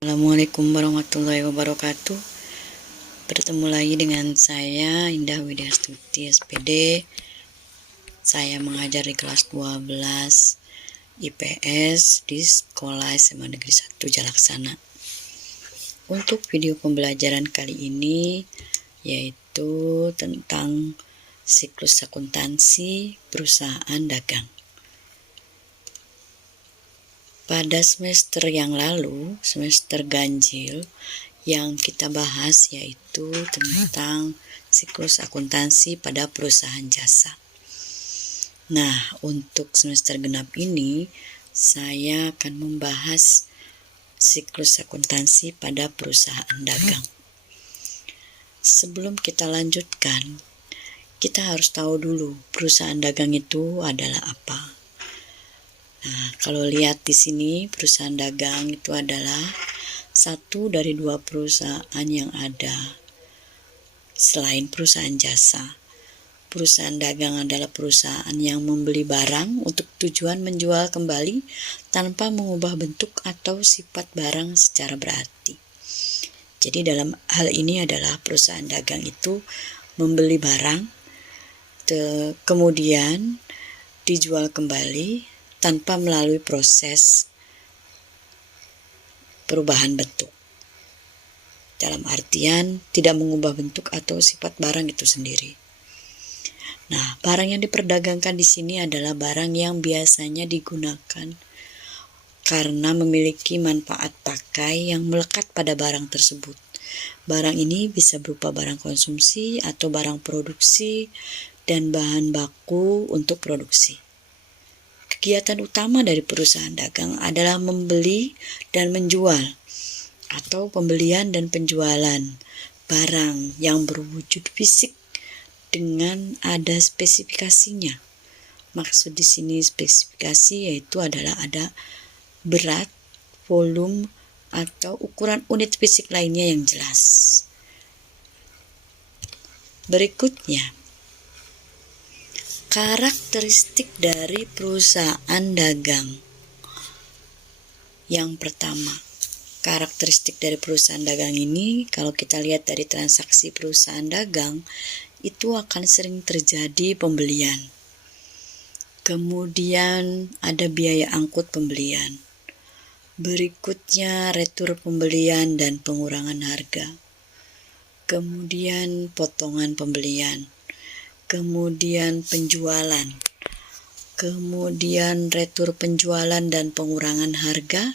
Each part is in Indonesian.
Assalamualaikum warahmatullahi wabarakatuh. Bertemu lagi dengan saya Indah Widyastuti SPD. Saya mengajar di kelas 12 IPS di Sekolah SMA Negeri 1 Jalaksana. Untuk video pembelajaran kali ini yaitu tentang siklus akuntansi perusahaan dagang. Pada semester yang lalu, semester ganjil, yang kita bahas yaitu tentang siklus akuntansi pada perusahaan jasa. Nah, untuk semester genap ini, saya akan membahas siklus akuntansi pada perusahaan dagang. Sebelum kita lanjutkan, kita harus tahu dulu perusahaan dagang itu adalah apa. Nah, kalau lihat di sini, perusahaan dagang itu adalah satu dari dua perusahaan yang ada selain perusahaan jasa. Perusahaan dagang adalah perusahaan yang membeli barang untuk tujuan menjual kembali tanpa mengubah bentuk atau sifat barang secara berarti. Jadi dalam hal ini adalah perusahaan dagang itu membeli barang, kemudian dijual kembali tanpa melalui proses perubahan bentuk. Dalam artian tidak mengubah bentuk atau sifat barang itu sendiri. Nah, barang yang diperdagangkan di sini adalah barang yang biasanya digunakan karena memiliki manfaat pakai yang melekat pada barang tersebut. Barang ini bisa berupa barang konsumsi atau barang produksi dan bahan baku untuk produksi. Kegiatan utama dari perusahaan dagang adalah membeli dan menjual atau pembelian dan penjualan barang yang berwujud fisik dengan ada spesifikasinya. Maksud di sini spesifikasi yaitu adalah ada berat, volume, atau ukuran unit fisik lainnya yang jelas. Berikutnya, karakteristik dari perusahaan dagang. Yang pertama, karakteristik dari perusahaan dagang ini, kalau kita lihat dari transaksi perusahaan dagang, itu akan sering terjadi pembelian. Kemudian ada biaya angkut pembelian. Berikutnya retur pembelian dan pengurangan harga. Kemudian potongan pembelian. Kemudian penjualan, kemudian retur penjualan dan pengurangan harga,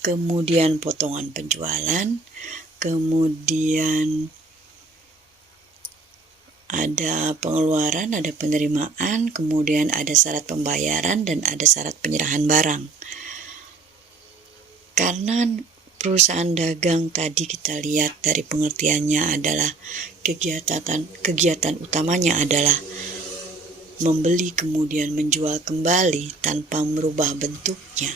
kemudian potongan penjualan, kemudian ada pengeluaran, ada penerimaan, kemudian ada syarat pembayaran dan ada syarat penyerahan barang. Karena perusahaan dagang tadi kita lihat dari pengertiannya adalah kegiatan utamanya adalah membeli kemudian menjual kembali tanpa merubah bentuknya,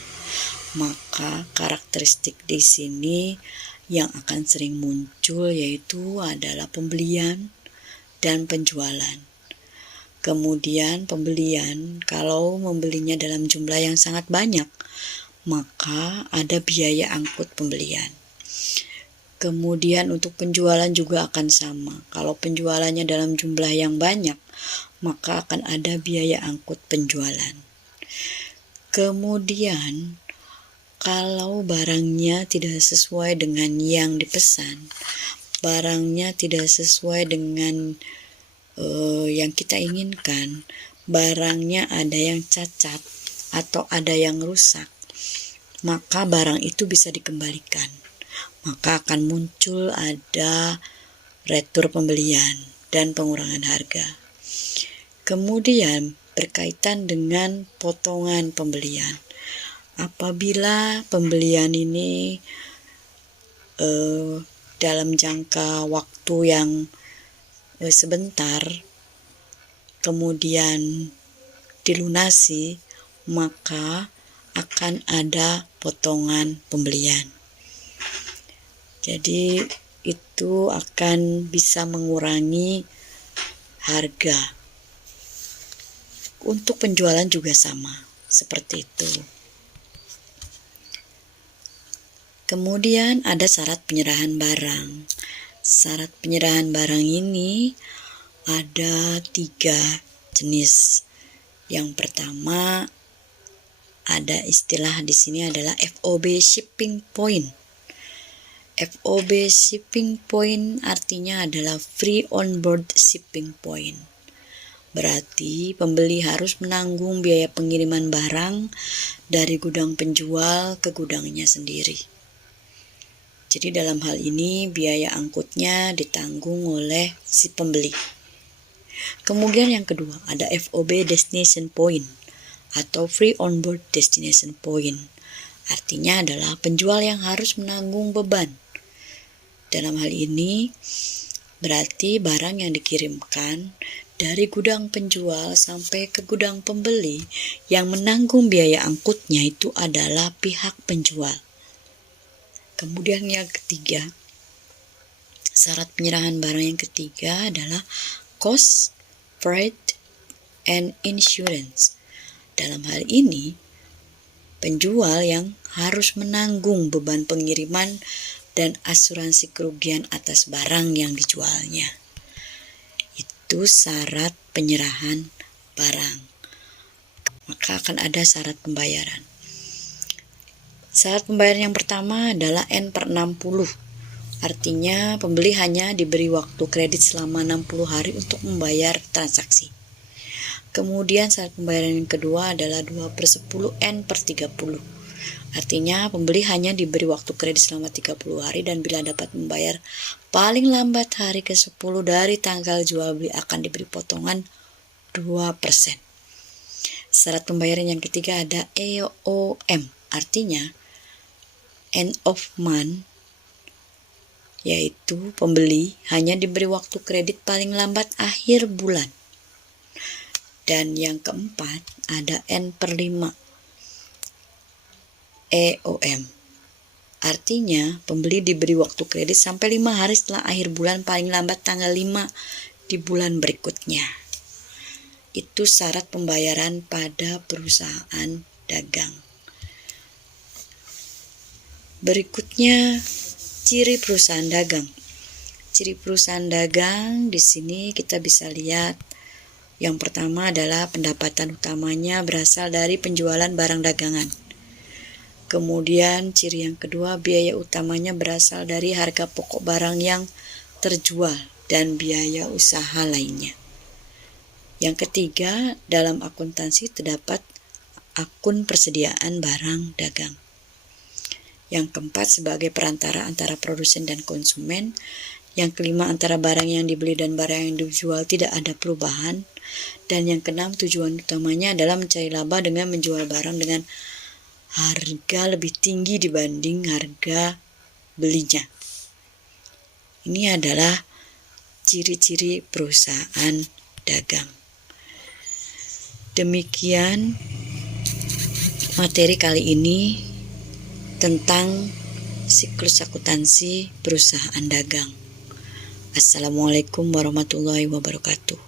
maka karakteristik di sini yang akan sering muncul yaitu adalah pembelian dan penjualan. Kemudian pembelian, kalau membelinya dalam jumlah yang sangat banyak, maka ada biaya angkut pembelian. Kemudian untuk penjualan juga akan sama. Kalau penjualannya dalam jumlah yang banyak, maka akan ada biaya angkut penjualan. Kemudian kalau barangnya tidak sesuai dengan yang dipesan, barangnya tidak sesuai dengan yang kita inginkan, barangnya ada yang cacat atau ada yang rusak, maka barang itu bisa dikembalikan. Maka akan muncul ada retur pembelian dan pengurangan harga. Kemudian berkaitan dengan potongan pembelian. Apabila pembelian ini dalam jangka waktu yang sebentar, kemudian dilunasi, maka akan ada potongan pembelian. Jadi itu akan bisa mengurangi harga. Untuk penjualan juga sama, seperti itu. Kemudian ada syarat penyerahan barang. Syarat penyerahan barang ini ada 3 jenis. Yang pertama ada istilah di sini adalah FOB shipping point. FOB shipping point artinya adalah free on board shipping point. Berarti pembeli harus menanggung biaya pengiriman barang dari gudang penjual ke gudangnya sendiri. Jadi dalam hal ini biaya angkutnya ditanggung oleh si pembeli. Kemudian yang kedua ada FOB destination point atau free on board destination point. Artinya adalah penjual yang harus menanggung beban. Dalam hal ini berarti barang yang dikirimkan dari gudang penjual sampai ke gudang pembeli yang menanggung biaya angkutnya itu adalah pihak penjual. Kemudian yang ketiga, syarat penyerahan barang yang ketiga adalah cost, freight, and insurance. Dalam hal ini, penjual yang harus menanggung beban pengiriman dan asuransi kerugian atas barang yang dijualnya. Itu syarat penyerahan barang. Maka akan ada syarat pembayaran. Syarat pembayaran yang pertama adalah N/60. Artinya pembeli hanya diberi waktu kredit selama 60 hari untuk membayar transaksi. Kemudian syarat pembayaran yang kedua adalah 2/10 N/30. Artinya pembeli hanya diberi waktu kredit selama 30 hari dan bila dapat membayar paling lambat hari ke-10 dari tanggal jual beli akan diberi potongan 2%. Syarat pembayaran yang ketiga ada EOM, artinya end of month, yaitu pembeli hanya diberi waktu kredit paling lambat akhir bulan. Dan yang keempat ada N/5, EOM. Artinya pembeli diberi waktu kredit sampai 5 hari setelah akhir bulan paling lambat tanggal 5 di bulan berikutnya. Itu syarat pembayaran pada perusahaan dagang. Berikutnya ciri perusahaan dagang. Ciri perusahaan dagang di sini kita bisa lihat yang pertama adalah pendapatan utamanya berasal dari penjualan barang dagangan. Kemudian ciri yang kedua, biaya utamanya berasal dari harga pokok barang yang terjual dan biaya usaha lainnya. Yang ketiga, dalam akuntansi terdapat akun persediaan barang dagang. Yang keempat, sebagai perantara antara produsen dan konsumen. Yang kelima, antara barang yang dibeli dan barang yang dijual tidak ada perubahan. Dan yang keenam, tujuan utamanya adalah mencari laba dengan menjual barang dengan harga lebih tinggi dibanding harga belinya. Ini adalah ciri-ciri perusahaan dagang. Demikian materi kali ini tentang siklus akuntansi perusahaan dagang. Assalamualaikum warahmatullahi wabarakatuh.